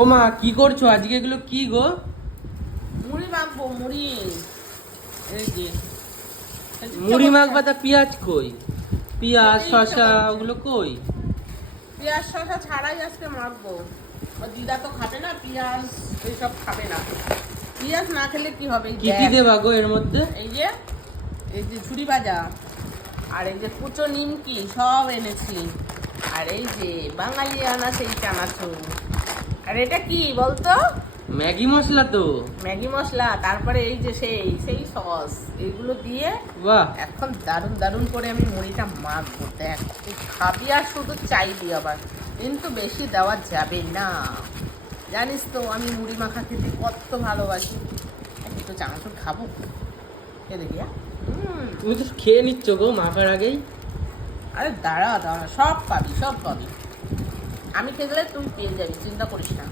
ও মা কি করছো আজকে? এগুলো কি গো? মুড়ি মাখবো, মুড়ি। এই যে মুড়ি মাখবা, তা পেঁয়াজ কই? পেঁয়াজ খেতে ইচ্ছে শসা করছে। ওগুলো কই? পেঁয়াজ শসা ছাড়াই আজকে মাখবো। ও দিদা তো খাবে না পেঁয়াজ, এইসব খাবে না। পেঁয়াজ না খেলে কি হবে? কি কি দেবা গো এর মধ্যে? এই যে ঝুড়ি ভাজা, আর এই যে কুচো নিমকি সব এনেছি, আর এই যে বাঙালি আনা সেই চানাচুর, আর এটা কি বলতো? ম্যাগি মশলা তো। ম্যাগি মশলা, তারপরে এই যে সেই সেই সস, এগুলো দিয়ে বাহ, এখন দারুণ দারুণ করে আমি মুড়িটা মাখবো। দেখ তুই খাবি আর শুধু চাইবি আবার, কিন্তু বেশি দেওয়া যাবে না। জানিস তো আমি মুড়ি মাখা খেতে কত ভালোবাসি। একটু চানাচুর খাবো, এ দেখি। তুমি তো খেয়ে নিচ্ছ গো মাখার আগেই। আরে দাঁড়া দাঁড়া, সব পাবি সব পাবি। আমি খেলে তুই পেয়ে যাবি, চিন্তা করিস না।